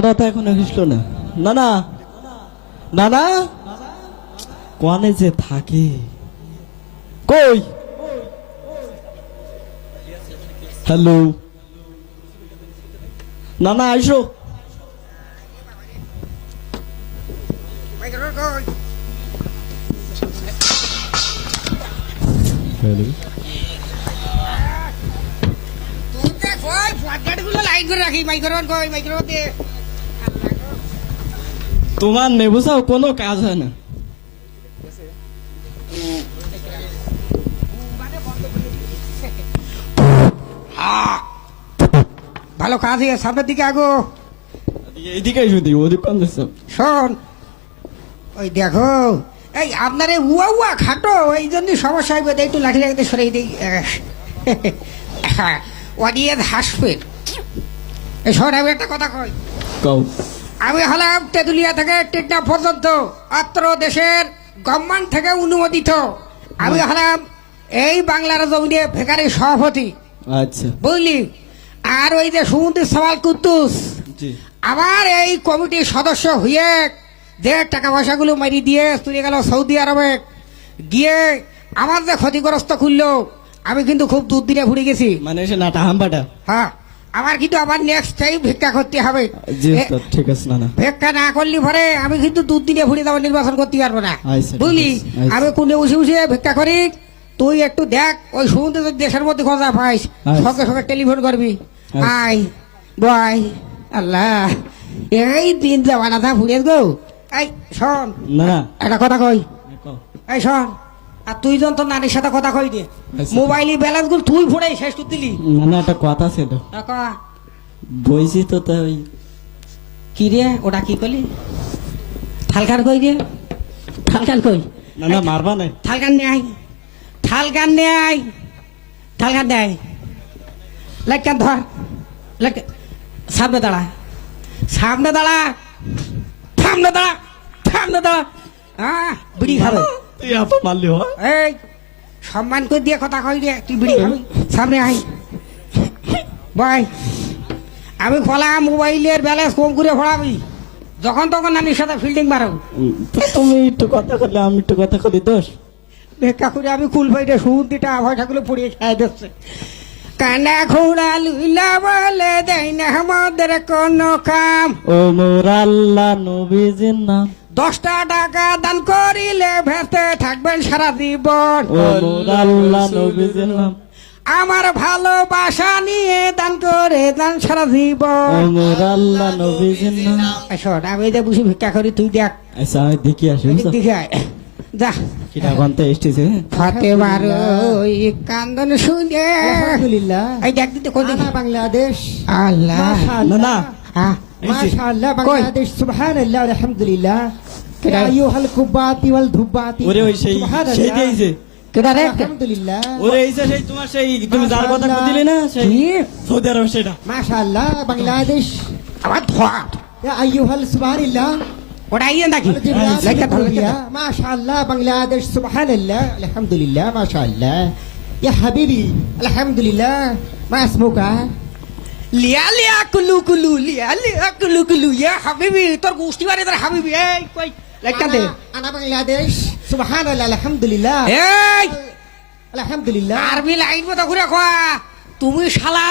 নাটা তো এখনো ঘিসলো না। না না না না কোয়ানে যে থাকে কই? হ্যালো না না আইসো। তোমার নেবুসাও কোনো কাজ হয় না। ভালো কাজ হয়ে সামনের দিকে আগো। এইদিকে শুধু ওদিক কম দিচ্ছ। শোন ওই দেখো এই আপনার উয়া উয়া খাটো এই জন্য সমস্যা হইবে। একটু লাঠি লাগাতে সরে দিই। অডিয়েন্স হাসবে। এই শোন আমি একটা কথা কই। কও। আমি হলাম তেঁতুলিয়া থেকে টেকনা পর্যন্ত অত্র দেশের গভর্নমেন্ট থেকে অনুমোদিত। আমি হলাম এই বাংলার জমিনে বেকারি সভাপতি। আচ্ছা বুঝলি? আর ওই যে সমুদ্র সওয়াল কুদ্দুস জি আমার এই কমিটির সদস্য হয়ে যে টাকা পয়সাগুলো মারি দিয়ে চলে গেল সৌদি আরবে, গিয়ে আমার যে ক্ষতিগ্রস্ত খুললো, আমি কিন্তু খুব দূর দিনে ঘুরে গেছি। মানে সে নাটা হাম্বাটা। হ্যাঁ আমার কিন্তু আবার নেক্সট টাইম ভিক্ষা করতে হবে। জি ঠিক আছে। না না ভিক্ষা না করলে পরে আমি কিন্তু দূর দিনে ঘুরে যাবো, নির্বাচন করতে পারবো না। আচ্ছা, বুঝলি? আচ্ছা। আমি কোনে বসে বসে ভিক্ষা করি, তুই একটু দেখ ওই সমুদ্র দেশের মধ্যে খোঁজা পাইস, আচ্ছা। সঙ্গে সঙ্গে টেলিফোন করবি। আচ্ছা। আই বয় আল্লাহ এই দিন যাওয়ানা থা ফুড়ে গো। এই শোন না না একটা কথা কই। কও। এই শোন, আর তুই যখন তোর নানির সাথে কথা কই দে, আচ্ছা। মোবাইলে ব্যালেন্স গুলো তুই ফুড়াই শেষ করে দিলি। না না একটা কথা ছিল। বইছি তো তাই। কি রে ওটা কি করলি? থালকান কই রে, থালকান কই? না না মারবা নাই। থালকান নে আই, থালকান নে আই, থালকান নে আই। লাইকান ধর, লাইক সামনে দাঁড়া, সামনে দাঁড়া, সামনে দাঁড়া, সামনে দাঁড়া। হ্যাঁ বিড়ি খাবে। তুই এত মারলি হ? এই সম্মান করে দিয়ে কথা কই রে, তুই বিড়ি খাবি? সামনে আই ভাই। আমি ফলা মোবাইলের ব্যালেন্স কম করে ফোড়াবি, যখন তখন নানির সাথে ফিল্ডিং মারো। তুমি একটু কথা করলে আমি একটু কথা করি দোষ। ভিক্ষা করে আমি কুল পাইতে সুদিটা পয়সাগুলো পড়িয়ে খাই দিচ্ছে। কানা ঘোড়া লুইলা বলে দেয় না আমাদের কোনো কাম। ও মোর আল্লাহ নবীজির নাম। 10 টাকা দান করিলে ভেসে থাকবেন সারা জীবন। ও মোর আল্লাহ নবীজির নাম। আমার ভালোবাসা নিয়ে দান করে দান সারা ও জীবন। মোর আল্লাহ নবীজির নাম। শোন আমি যে বুঝি ভিক্ষা করি, তুই দেখ আচ্ছা আমি দেখি আসি। দেখে আয়। যা কিটা গন্তে এসেছে। ফাতেমার ওই কান্দন শুনে আলহামদুলিল্লাহ। এই দেখ দিতে কোন দিকে? আনা বাংলাদেশ। আল্লাহ না মাশাআল্লাহ। না হ্যাঁ মাশাআল্লাহ বাংলাদেশ। সুবহানাল্লাহ আলহামদুলিল্লাহ। কেডা? ইয়া আইয়ুহাল কুব্বাতি ওয়াল ধুব্বাতি। ওরে ওই সেই সুবহানাল্লাহ। সেই দিয়েছে। কেডা রে? আলহামদুলিল্লাহ। ওরে এইসে সেই তোমার সেই তুমি যার কথা দিলে না সেই কি? সৌদি আরব সেটা। মাশাআল্লাহ বাংলাদেশ। আমার ধোয়া ইয়া আইয়ুহাল সুবহানাল্লাহ। ওটা ইয়ে নাকি? লেখা ধর, লেখা ধর। মাশাআল্লাহ বাংলাদেশ। সুবহানাল্লাহ আলহামদুলিল্লাহ মাশাআল্লাহ। ইয়া হাবিবি আলহামদুলিল্লাহ। মা ইসমুকা? লিয়া লিয়া কুলু কুলু, লিয়া লিয়া কুলু কুলু। ইয়া হাবিবি, তোর গোষ্ঠী বাড়ি তোর হাবিবি। এই কই লেখা দে। আনা বাংলাদেশ। সুবহানাল্লাহ আলহামদুলিল্লাহ। এই আলহামদুলিল্লাহ। আরবি লাইন মতো ঘুরে কয়া। তুমি শালা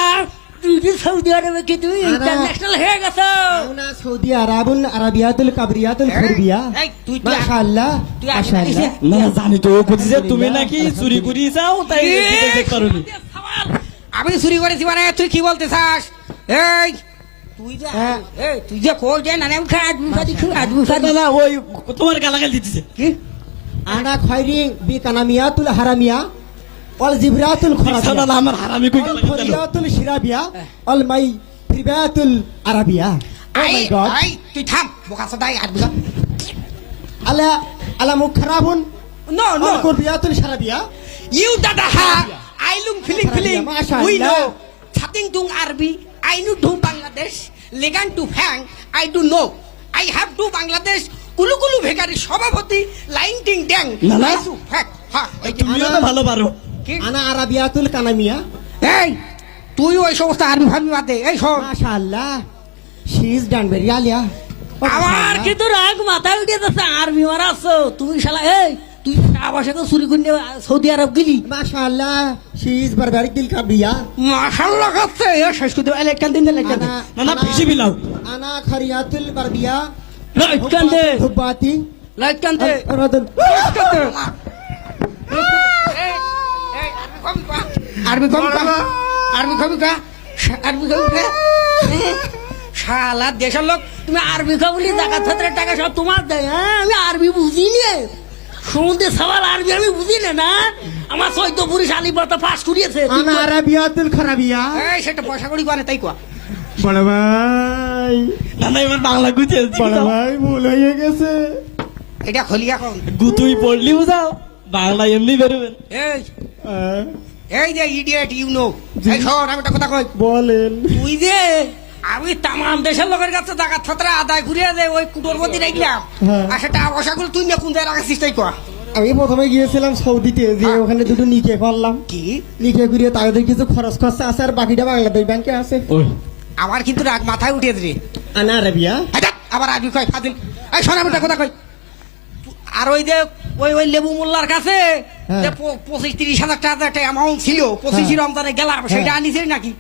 তুই যে সৌদি আরবে কি তুমি ইন্টারন্যাশনাল হয়ে গেছো? أنا سعودي عرب عربيات الكبريات الخربية এই তুই ما شاء الله তুই ما شاء الله না না জানি তো ও বুঝিছে তুমি নাকি চুরি করি যাও তাই দেখতে পারোনি। আমি চুরি করেছি মানে তুই কি বলতে চাস? এই তুই যে এই তুই যে কোল যে নানে খা আদমি ফাদি খু আদমি ফাদি। না না ওই তোমার গালাগাল দিতেছে। কি? أنا خيري بكناميات الحرامية والزبرات না الخرابية না আমার হারামি কই গালাগাল দিল। والفريات الشرابية والمي فربات العربية Oh I my God I তুই থাম বোকা সদাই আদমি। على مكراب নো নো والكربيات الشرابية ইউ দাদা হা আই লুং ফিলিং ফিলিং মাশাআল্লাহ। উই নো ছাতিং দুং আরবি আই নো ডু বাংলাদেশ লেগান টু ফ্যাং I do know I have to Bangladesh কুলু কুলু ভেকারি সভাপতি লাইন টিং ড্যাং না, না। আইসু ফ্যাক হ্যাঁ এই যে- তুমিও তো ভালো পারো। কি? أنا عربيات الكنامية এই তুই ওই সমস্ত আরবি ফারবি বাদ দে। এই শোন ما شاء الله she is done very Alia আমার কিন্তু রাগ মাথায় উঠে যাচ্ছে আর্মি মারা আছো তুমি শালা এই তুই টাকা পয়সা করে চুরি করে নিয়ে সৌদি আরব গেলি মাশাআল্লাহ শি ইজ বারবারিক দিল কাবিয়া মাশাআল্লাহ করছে এ শেষ করে এলে কান দিন এলে কান না না বেশি বিলাও আনা খারিয়াতুল বারবিয়া লাইট কান দে হুব্বাতি লাইট কান দে রদন আরবি কম কা আরবি কম কা আরবি কম কা শালা দেশের লোক তুমি আরবি খাবলি জাকাত ফেতরের টাকা সব তোমার দেয় হ্যাঁ আমি আরবি বুঝি নে শুনতে সবাল আরবি আমি বুঝি না আমার চৈদ্দ পুরুষ আলী পাতা পাস করিয়েছে আনা আরাবিয়াতুল খারাবিয়া এই সেটা পয়সা করি করে তাই কোয়া বড় ভাই না না এবার বাংলা গুছিয়ে বড় ভাই ভুল হয়ে গেছে এটা খলি এখন গুতুই পড়লি বুঝাও বাংলা এমনি বেরোবেন এই আহ, এই যে ইডিয়েট ইউ নো এই শোন আমি একটা কথা কই বলেন তুই যে আমি তামাম দেশের লোকের কাছে জাকাত ফতরা আদায় করিয়ে দে ওই কুটোর মধ্যে রাখলাম হ্যাঁ। আর সেটা পয়সাগুলো তুই না কোন জায়গায় রাখাছিস তাই কোয়া আমি প্রথমে গিয়েছিলাম সৌদিতে যে ওখানে দুটো নিকে করলাম কি নিকে করিয়ে তাদের কিছু খরচ খরচা আছে আর বাকিটা বাংলাদেশ ব্যাংকে আছে ওই আমার কিন্তু রাগ মাথায় উঠে রে আনা আরাবিয়া আবার আগে কয় ফাদিল এই শোন আমি একটা কথা কই আর ওই যে ওই লেবু মোল্লার কাছে হ্যাঁ। যে 25-30 হাজার টাকা একটা অ্যামাউন্ট ছিল 25 রমজানে গেলাম সেটা আনিছিস নাকি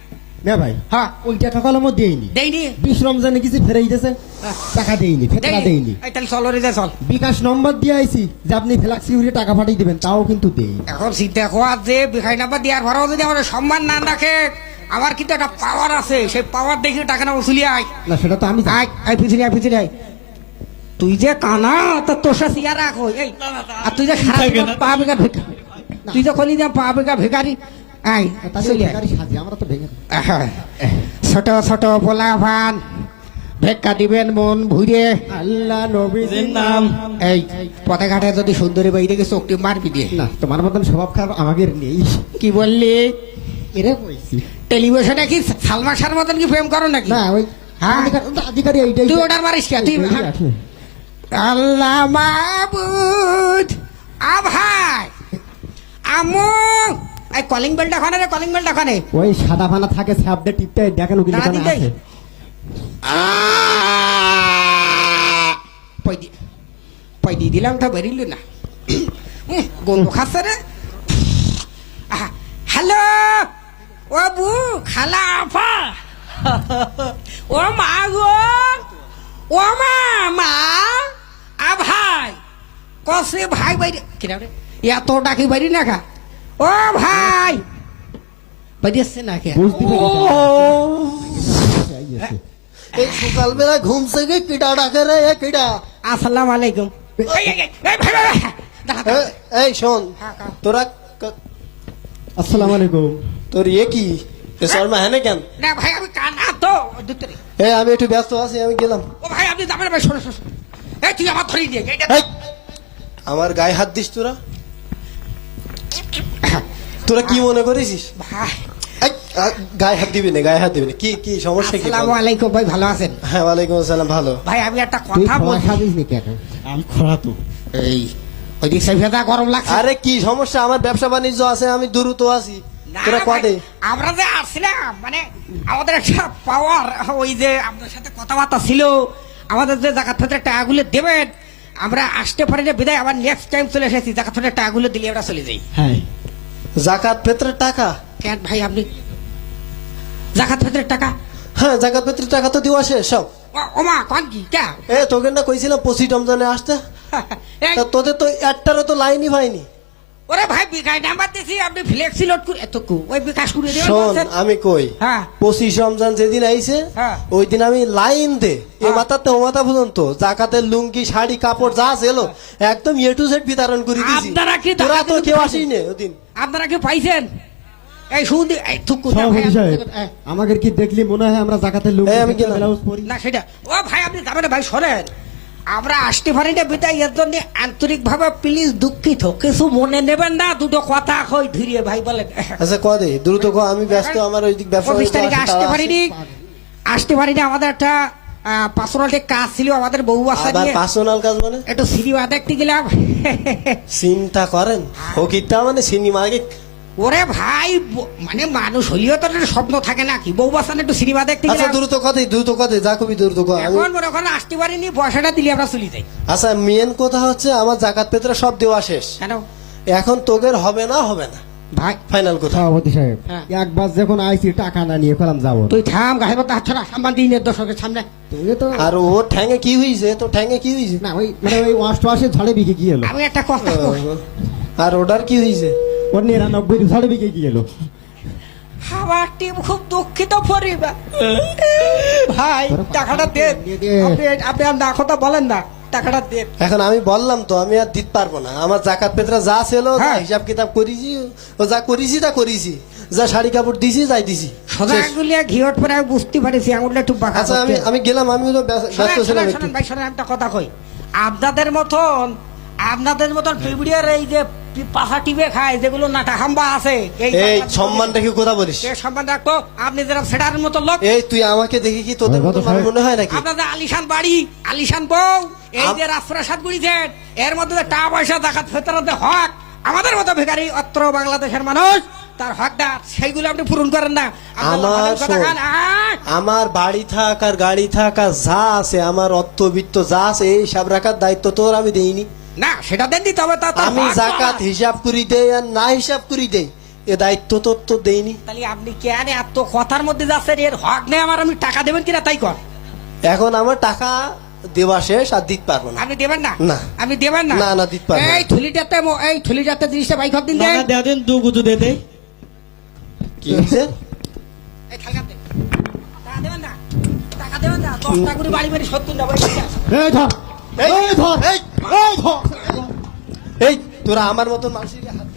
না ভাই হ্যাঁ ওই টাকা কলমও দেয়নি দেইনি 20 রমজানে কিছু ফেরাই দিয়েছে টাকা দেয়নি ফেতরা দেয়নি এই তাহলে চল রে চল বিকাশ নম্বর দিয়ে আইছি যে আপনি ফ্ল্যাক্সি উড়ে টাকা পাঠিয়ে দিবেন তাও কিন্তু দেই এখন চিন্তা করা যে বিখাই নাম্বার দেওয়ার পরেও যদি আমার সম্মান না রাখে আমার কিন্তু একটা পাওয়ার আছে সেই পাওয়ার দেখে টাকা না উসুলি আয় না সেটা তো আমি জানি। আয় আয় পিছনে আয় পিছনে আয় তুই যে কানা তা তোর সাথে সিয়া রাখো এই আর তুই যে সারা থাকে জীবন না। পা বেকার ভিকারি তুই যে কলি যে পা বেকার ভিকারি আয় তাহলে চলে আয় ভিখারি সাজি, আমরা তো ভেঙে দেব। ছোট ছোট পোলা ভান ভিক্ষা দিবেন মন ভুইরে আল্লাহ নবীজির নাম এই পথে ঘাটে যদি সুন্দরী বাইরে গিয়ে চোখটি মারবি দিয়ে না তোমার মতন স্বভাব খারাপ আমাদের নেই কি বললি এরে কইছি টেলিভিশনে কি সালমান শাহর মতন কি প্রেম করো নাকি না ওই হ্যাঁ। অধিকারী এইটাই তুই ওটার মারিস কে তুই এইটাই আসলে। আল্লাহ মাহবুদ আ ভাই আমু এই কলিং বেলটা খানে রে কলিং বেলটা খানে ওই সাদা ফানা থাকে স্যাপটা টিপতে দেখানো কিন্তু দাঁড়া এখানে দিতেই। আছে পয় দিয়ে দিলাম তা বেরিল না গন্ধ খাচ্ছে রে হ্যালো ও বু খালা আফা ও মা গো ও মা আ ভাই কসে ভাই বাইরে কিনা রে এত ডাকি বাইরে না খা ও ভাই বাইরে আসছে না কে বুঝতে এই সকালবেলা ঘুম থেকে কিডা ডাকে রে এ কিডা আসসালামু আলাইকুম এই ভাই ভাই দাঁড়া, দাঁড়া। এই শোন হ্যাঁ, হ্যাঁ। তোরা আসসালামু আলাইকুম তোর ইয়ে কি এ শর্মা হ্যাঁ না কেন না ভাই আমি কানা তো দুতরে এই আমি একটু ব্যস্ত আছি আমি গেলাম ও ভাই আপনি যাবেন ভাই শোনো শোনো এই তুই আমার ধরে দিয়ে এইটা এই, আমার গায়ে হাত দিস তোরা তোরা কি মনে করেছিস ভাই এই, গায়ে হাত দিবি না গায়ে হাত দিবি না কি কি সমস্যা কি বল? আসসালামু আলাইকুম ভাই ভালো আছেন হ্যাঁ ওয়ালাইকুম আসসালাম ভালো ভাই আমি একটা তুই কথা বলছি পয়সা দিস নাকি এখন আমি খরা তো এই ওই দিক সাইফেদা গরম লাগছে আরে কি সমস্যা আমার ব্যবসা বাণিজ্য আছে আমি দ্রুত আছি না তোরা ভাই, কদে আমরা যে আসছিলাম মানে আমাদের একটা পাওয়ার ওই যে আপনার সাথে কথাবার্তা ছিল আমাদের যে জাকাত ফেতরের টাকাগুলো দেবেন আমরা আসতে পারি না বিদায় আবার নেক্সট টাইম চলে এসেছি জাকাত ফেতরের টাকাগুলো দিলে আমরা চলে যাই হ্যাঁ জাকাত পেত্রের টাকা কেন ভাই আপনি জাকাত ফেতরের টাকা হ্যাঁ জাকাত পেত্রের টাকা তো দেওয়া শেষ সব ওমা কন কি কে এ তোকে না কইছিলাম 25 রমজানে আসতে এই, তা তোদের তো একটারও তো লাইনই পাইনি ওরে ভাই বিকাশ নাম্বার দিছি আপনি ফ্লেক্সি লোড করে এত কু ওই বিকাশ করে দেবেন শোন বলছেন। আমি কই হ্যাঁ 25 রমজান যেদিন আইছে হ্যাঁ। ওই দিন আমি লাইন দে এ হ্যাঁ। মাথাতে ও মাথা পর্যন্ত জাকাতের লুঙ্গি শাড়ি কাপড় যা ছিল একদম এ টু জেড বিতরণ করে দিয়েছি আপনারা কি তোরা তো জাকাতের কেউ লুঙ্গি আসিস নে ওদিন আপনারা কি পাইছেন এই শুন এই থুকু সভাপতি সাহেব আমাদের কি দেখলি মনে হয় আমরা জাকাতের লোক এই আমি গেলাম। ব্লাউজ পরি না সেটা ও ভাই আপনি যাবেন না ভাই শোনেন আমরা আসতে পারি না বিদায় এর জন্য আন্তরিক ভাবে প্লিজ দুঃখিত কিছু মনে নেবেন না দুটো কথা কই ধীরে ভাই বলেন আচ্ছা কদে দ্রুত কো আমি ব্যস্ত আমার ওই দিক ব্যবসা 25 তারিখে বাণিজ্য আছে, আসতে তারা পারিনি আসতে পারিনি আমাদের একটা পার্সোনাল কাজ ছিল আমাদের বউ বাচ্চা আবার নিয়ে পার্সোনাল কাজ মানে একটু সিনেমা দেখতে গেলাম চিন্তা করেন ফকিরটা মানে সিনেমা আগে ওরে ভাই মানে মানুষ হইলেও তো একটা স্বপ্ন থাকে নাকি বউ বাসান একটু সিনেমা দেখতে আচ্ছা গেলাম। দ্রুত কথা যা কবি দ্রুত কথা এখন মনে করেন আসতে পারিনি পয়সাটা দিলে আমরা চলে যাই। আচ্ছা মেন কথা হচ্ছে আমার জাকাত পেত্রা সব দেওয়া শেষ, কেন এখন তোদের হবে না ভাই? ফাইনাল কথা। সভাপতি সাহেব হ্যাঁ। একবার যখন আইছি টাকা না নিয়ে ফেলাম যাবো তুই থাম গায়ে মতো হাত ছড়া সাম্মান দিই দর্শকের সামনে। তুমি তো আর ও ঠ্যাঙে কি হয়েছে, তো ঠ্যাঙে কি হয়েছে? না ওই মানে ওই অষ্টআশি ঝড়ে বিকে গিয়ে এলো, আমি একটা কথা কই। আর ওটার কি হয়েছে? ওর 99 ঝড়ে বিকে গিয়ে এলো। আমার টিম খুব দুঃখিত পরিবার ভাই, টাকাটা দেন। আপনি আর না কথা বলেন না, টাকাটা দেন। এখন আমি বললাম তো আমি আর দিতে পারবো না, আমার জাকাত পেত্রা যা ছিল যা হ্যাঁ। হিসাব কিতাব করেছি, ও যা করেছি তা করেছি, যা শাড়ি কাপড় দিছি যাই দিছি। সোজা আঙুলিয়া ঘিওট পরে আমি বুঝতে পারিছি আঙুলটা একটু বাঁকা। আচ্ছা আমি গেলাম, আমি হলো ব্যস্ত ছিলাম একটু। ভাই শোনেন একটা কথা কই, আপনাদের মতন পিবিডিয়ার এই যে পাশা টিপে খায় যেগুলো নাটা হাম্বা আছে, এই সম্মান রেখে কথা বলিস। এই সম্মান রাখতো। আপনি যেরকম সেটার মতো লোক, এই তুই আমাকে দেখে কি তোদের মতো মানুষ মনে হয় নাকি? আপনাদের আলিশান বাড়ি, আলিশান বউ, এই যে রাজপ্রাসাদ গুলিছেন, এর মধ্যে যে টাকা পয়সা জাকাত ফেতরাতে হক, আমাদের মতো ভিখারি অত্র বাংলাদেশের মানুষ তার হকটা সেইগুলো আপনি পূরণ করেন না। আমার বাড়ি থাক আর গাড়ি থাক আর যা আছে, আমার অর্থবিত্ত যা আছে এই সব রাখার দায়িত্ব তোর আমি দেইনি। না সেটা দেননি, তবে আমি জাকাত হিসাব করি দেই আর না হিসাব করি দেই, এ দায়িত্ব তোর তো দেইনি। তাহলে আপনি কেন এত কথার মধ্যে যাচ্ছেন? এর হক নেই আমার, আমি টাকা দেবেন কিনা তাই কর। এখন আমার টাকা দেওয়া শেষ, আর দিতে পারবো না। আপনি দেবেন না? না। আমি দেবেন না? না, দিতে পারবো না। এই থুলিটাতে জিনিসটা বাইক দিন না দেন। না দেওয়া দিন দু গুজু দে দে। কি হয়েছে? এই থালগান দে। টাকা দেবেন না? টাকা দেবেন না? 10 টাকা করে বাড়ি বাড়ি 70 দেবো। এই ধর, এই ধর, এই, এই ধর। এই তোরা আমার মতন মানুষের হাত